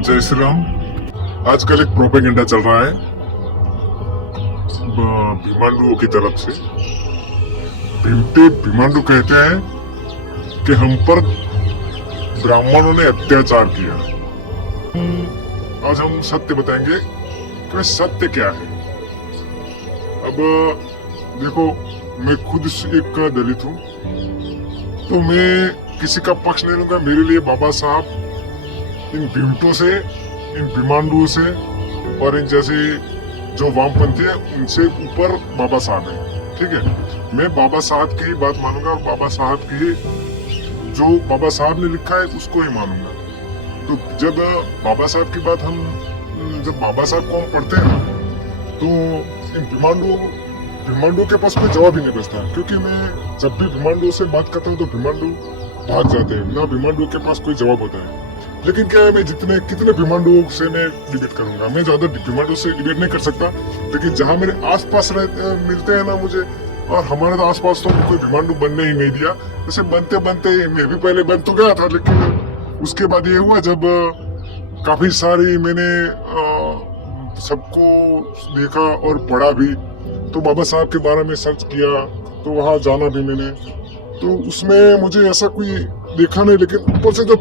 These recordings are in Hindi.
जय श्री राम। आजकल एक प्रोपेगेंडा चल रहा है भीमांडुओं की तरफ से। भीमांडु कहते हैं कि हम पर ब्राह्मणों ने अत्याचार किया। आज हम सत्य बताएंगे कि सत्य क्या है। अब देखो, मैं खुद एक दलित हूँ, तो मैं किसी का पक्ष नहीं लूंगा। मेरे लिए बाबा साहब इन भीमटों से, इन भीमांडुओं से और इन जैसे जो वामपंथी है उनसे ऊपर बाबा साहब है। ठीक है, मैं बाबा साहब की बात मानूंगा और बाबा साहब की जो बाबा साहब ने लिखा है उसको ही मानूंगा। तो जब बाबा साहब की बात जब बाबा साहब को हम पढ़ते हैं तो इन भीमांडुओं के पास कोई जवाब ही नहीं बचता, क्योंकि मैं जब भी भीमांडुओं से बात करता हूँ तो भीमांडु भाग जाते हैं, ना भीमांडुओं के पास कोई जवाब होता है। लेकिन क्या है, मैं कितने भीमांडुओं से मैं डिबेट करूंगा। मैं ज्यादा भीमांडुओं से डिबेट नहीं कर सकता, लेकिन जहाँ मेरे आसपास मिलते हैं ना मुझे, और हमारे तो आसपास तो कोई भीमांडु बनने ही नहीं दिया। जैसे बनते बनते मैं भी पहले बन तो गया था, लेकिन उसके बाद ये हुआ जब काफी सारी मैंने सबको देखा और पढ़ा भी, तो बाबा साहब के बारे में सर्च किया, तो वहाँ जाना भी मैंने, तो उसमें मुझे ऐसा कोई देखा नहीं। लेकिन ऊपर से जो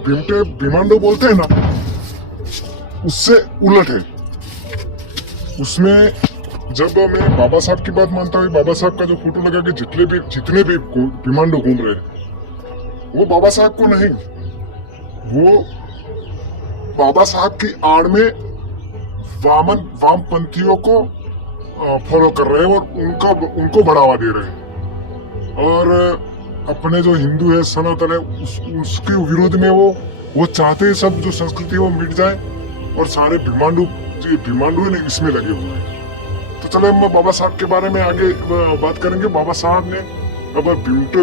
भीमांडु बोलते हैं ना, उससे उलट है। उसमें जब मैं बाबा साहब की बात मानता हूँ, बाबा साहब का जो फोटो लगा के जितने भी भीमांडु घूम रहे हैं, वो बाबा साहब को नहीं, वो बाबा साहब की आड़ में वामपंथियों को फॉलो कर रहे हैं और उनको बढ़ावा दे रहे हैं। और अपने जो हिंदू है, सनातन है, उसके विरोध में वो चाहते हैं सब जो संस्कृति है वो मिट जाए, और सारे भीमांडु ने इसमें लगे हुए हैं। तो चलो हम बाबा साहब के बारे में आगे बात करेंगे। बाबा साहब ने, अगर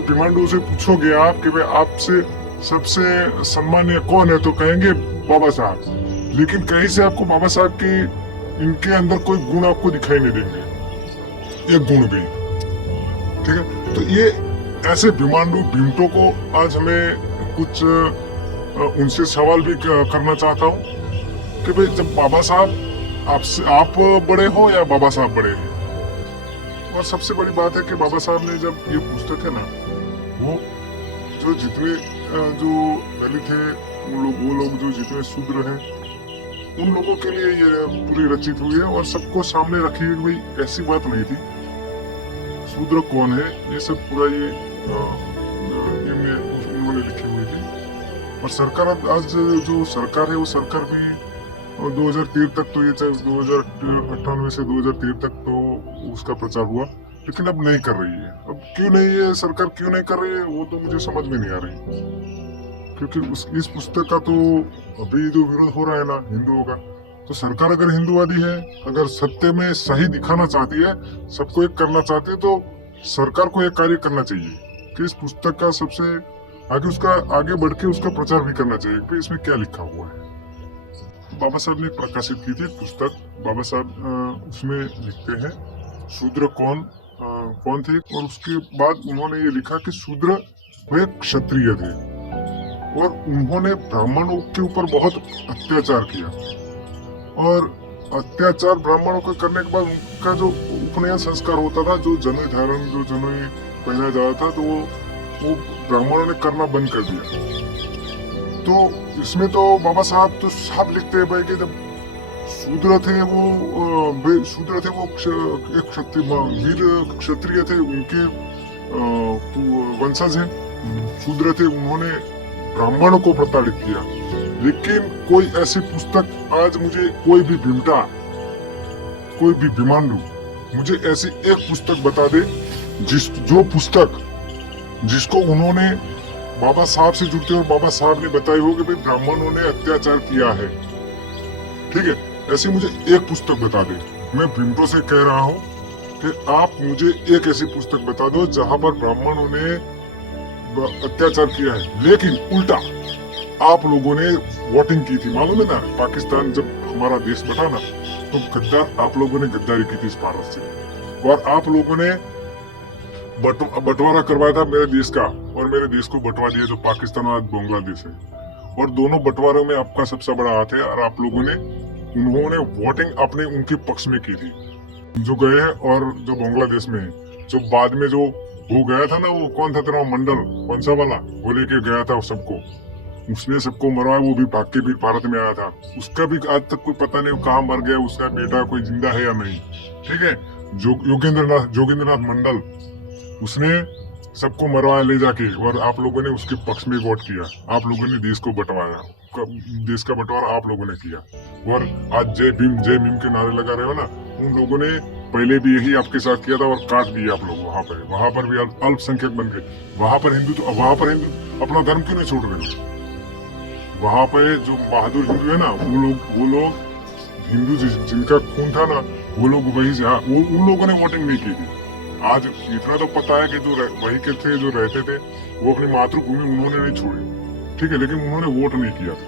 भीमांडु से पूछोगे आप कि भाई आपसे सबसे सम्मानीय कौन है, तो कहेंगे बाबा साहब। लेकिन कहीं से आपको बाबा साहब की इनके अंदर कोई गुण आपको दिखाई नहीं देंगे, एक गुण भी। ठीक है, तो ये ऐसे भीमटों को आज हमें कुछ उनसे सवाल भी करना चाहता हूँ कि भाई, जब बाबा साहब आप बड़े हो या बाबा साहब बड़े हैं। और सबसे बड़ी बात है कि बाबा साहब ने जब ये पूछते थे ना, वो जो जितने जो दलित है, वो लोग जो जितने शूद्र हैं, उन लोगों के लिए ये पूरी रचित हुई है और सबको सामने रखी हुई। ऐसी बात नहीं थी शूद्र कौन है, ये सब पूरा ये उन्होंने लिखी हुई थी। और सरकार, आज जो सरकार है, वो सरकार भी 2013 तक, तो ये 2098 से 2013 तक तो उसका प्रचार हुआ, लेकिन अब नहीं कर रही है। अब क्यों नहीं, ये सरकार क्यों नहीं कर रही है, वो तो मुझे समझ में नहीं आ रही। क्योंकि इस पुस्तक का तो अभी जो विरोध हो रहा है ना हिंदुओं का, तो सरकार अगर हिंदुवादी है, अगर सत्य में सही दिखाना चाहती है, सबको एक करना चाहती है, तो सरकार को एक कार्य करना चाहिए कि इस पुस्तक का सबसे आगे बढ़ के उसका प्रचार भी करना चाहिए कि इसमें क्या लिखा हुआ है। बाबा साहब ने प्रकाशित की थी पुस्तक। बाबा साहब उसमें लिखते हैं शूद्र कौन थे, और उसके बाद उन्होंने ये लिखा कि शूद्र वे क्षत्रिय थे और उन्होंने ब्राह्मणों के ऊपर बहुत अत्याचार किया। और अत्याचार ब्राह्मणों को करने के बाद उनका जो उपनयन संस्कार होता था, जो जनेऊ धारण, जो जनेऊ पहना जाता था, तो वो ब्राह्मणों ने करना बंद कर दिया। तो इसमें तो बाबा साहब तो साफ लिखते हैं भाई कि जब शूद्र थे वो एक वीर क्षत्रिय थे, उनके वंशज हैं, शूद्र थे, उन्होंने ब्राह्मणों को प्रताड़ित किया। लेकिन कोई ऐसी पुस्तक आज मुझे, कोई भी भीमटा, कोई भी भीमांडु मुझे ऐसी एक पुस्तक बता दे जो पुस्तक जिसको उन्होंने बाबा साहब से जुड़ते और बाबा साहब ने बताई हो कि भाई ब्राह्मणों ने अत्याचार किया है। ठीक है, ऐसी मुझे एक पुस्तक बता दे। मैं भीमटों से कह रहा हूँ कि आप मुझे एक ऐसी पुस्तक बता दो जहां पर ब्राह्मणों ने अत्याचार किया है। लेकिन उल्टा आप लोगों ने वोटिंग की थी, मालूम है ना, पाकिस्तान जब हमारा देश बटा ना, तो आप लोगों ने गद्दारी की थी इस भारत से, और आप लोगों ने बंटवारा करवाया था मेरे देश का, और मेरे देश को बंटवा दिया जो पाकिस्तान और बांग्लादेश है। और दोनों बंटवारों में आपका सबसे बड़ा हाथ है और आप लोगों ने उन्होंने वोटिंग अपने उनके पक्ष में की थी जो गए हैं। और जो बांग्लादेश में जो बाद में जो वो गया था ना, वो कौन था तेरा मंडल, कौन सा वाला, वो लेके गया था सबको, उसने सबको मरवाया, वो भी भाग के भी भारत में आया था। उसका भी आज तक कोई पता नहीं कहाँ मर गया, उसका बेटा कोई जिंदा है या नहीं। ठीक है, जोगेंद्रनाथ मंडल, उसने सबको मरवाया ले जाके, और आप लोगों ने उसके पक्ष में वोट किया। आप लोगों ने देश को बंटवाया, देश का बंटवारा आप लोगों ने किया। और आज जय भीम के नारे लगा रहे हो ना, उन लोगों ने पहले भी यही आपके साथ किया था और काट दिया आप लोग। वहां पर भी अल्पसंख्यक बन गए। वहां पर हिंदू अपना धर्म क्यों नहीं छोड़ रहे हो? वहां पे जो बहादुर हिंदू है ना, वो लोग हिंदू जिनका खून था ना, वो लोग वही वो उन लोगों ने वोटिंग नहीं की थी। आज इतना तो पता है कि जो वही के थे जो रहते थे, वो अपनी मातृभूमि उन्होंने नहीं छोड़ी। ठीक है, लेकिन उन्होंने वोट नहीं किया था,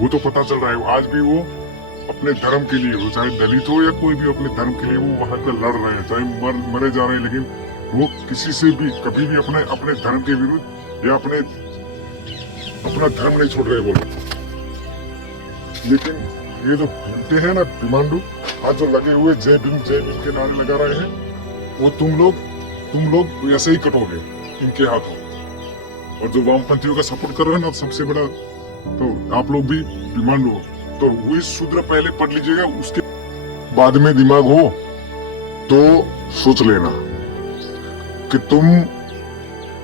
वो तो पता चल रहा है। आज भी वो अपने धर्म के लिए, वो चाहे दलित हो या कोई भी, अपने धर्म के लिए वो वहां पे लड़ रहे हैं, चाहे मरे जा रहे हैं, लेकिन वो किसी से भी कभी भी अपने धर्म के विरुद्ध या अपना धर्म नहीं छोड़ रहे बोलो। लेकिन ये जो घंटे हैं ना डिमांडो, आज जो लगे हुए जय भीम के नारे लगा रहे हैं, वो तुम लोग ऐसे ही कटोगे इनके हाथों। और जो वामपंथियों का सपोर्ट कर रहे हैं ना, सबसे बड़ा तो आप लोग भी डिमांड हो। तो वही शूद्र पहले पढ़ लीजिएगा, उसके बाद में दिमाग हो तो सोच लेना कि तुम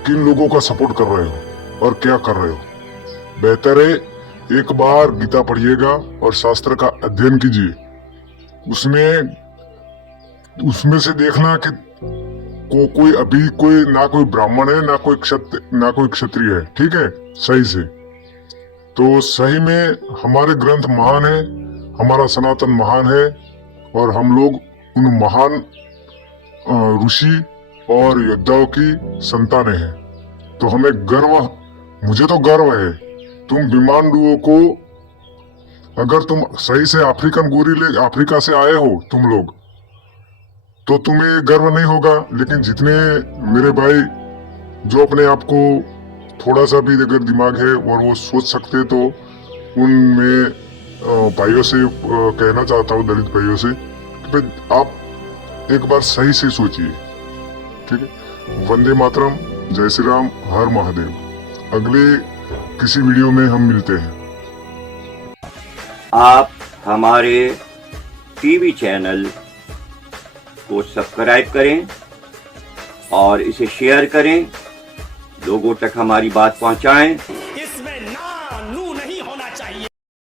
किन लोगों का सपोर्ट कर रहे हो और क्या कर रहे हो। बेहतर है एक बार गीता पढ़िएगा और शास्त्र का अध्ययन कीजिए, उसमें से देखना कि कोई ना कोई ब्राह्मण है, ना कोई क्षत्रिय है। ठीक है, सही से। तो सही में हमारे ग्रंथ महान है, हमारा सनातन महान है, और हम लोग उन महान ऋषि और योद्धाओं की संतानें हैं। तो हमें मुझे तो गर्व है। तुम विमांडुओं को, अगर तुम सही से अफ्रीका से आए हो तुम लोग, तो तुम्हें गर्व नहीं होगा। लेकिन जितने मेरे भाई जो अपने आप को थोड़ा सा भी अगर दिमाग है और वो सोच सकते, तो उनमें भाइयों से कहना चाहता हूँ, दलित भाइयों से, कि आप एक बार सही से सोचिए। ठीक है, वंदे मातरम, जय श्री राम, हर महादेव। अगले किसी वीडियो में हम मिलते हैं। आप हमारे टीवी चैनल को सब्सक्राइब करें और इसे शेयर करें, लोगों तक हमारी बात पहुंचाएं।